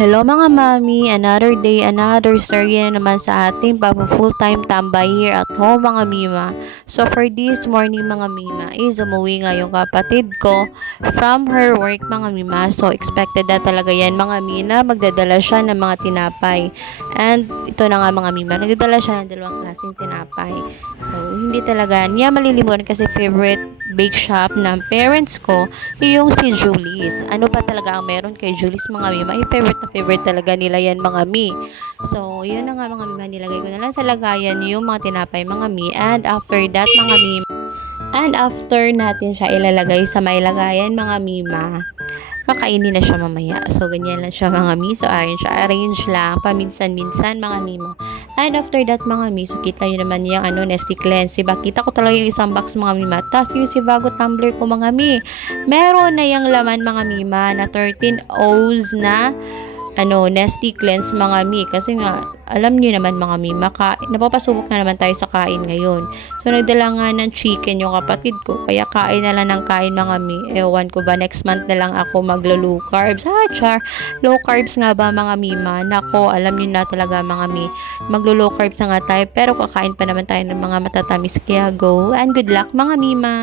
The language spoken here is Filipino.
Hello mga mami, another day, another story na naman sa ating full-time tambay here at home mga mima. So for this morning mga mima is umuwi nga yung kapatid ko from her work mga mima. So expected na talaga yan mga mina, magdadala siya ng mga tinapay. And ito na nga mga mima, nagdadala siya ng dalawang klaseng tinapay. So hindi talaga niya malilimutan kasi favorite bake shop ng parents ko yung si Julie's. Ano pa talaga ang meron kay Julie's mga mima? Favorite na favorite talaga nila yan mga mi. So, yun na nga mga mima, nilagay ko na lang sa lagayan yung mga tinapay mga mi. And after that mga mi, and after natin siya ilalagay sa may lagayan mga mima, kakainin na siya mamaya. So, ganyan lang siya mga mi. So, arrange lang, paminsan-minsan mga mima. And after that mga mi, so kita nyo naman yung Nesty Cleanse. Diba? Kita ko talaga yung isang box mga mima. Tapos yung si Vago tumbler ko mga mi. Meron na yung laman mga mima na 13 O's na Nesty Cleanse mga mi. Kasi nga, alam niyo naman mga mi, napapasubok na naman tayo sa kain ngayon. So, nagdala nga ng chicken yung kapatid ko. Kaya kain na lang ng kain mga mi. Ewan ko ba, next month na lang ako maglo-low carbs. Char, low carbs nga ba mga mima? Nako, alam niyo na talaga mga mi. Maglo-low carbs na nga tayo. Pero kakain pa naman tayo ng mga matatamis. Kaya go and good luck mga mima.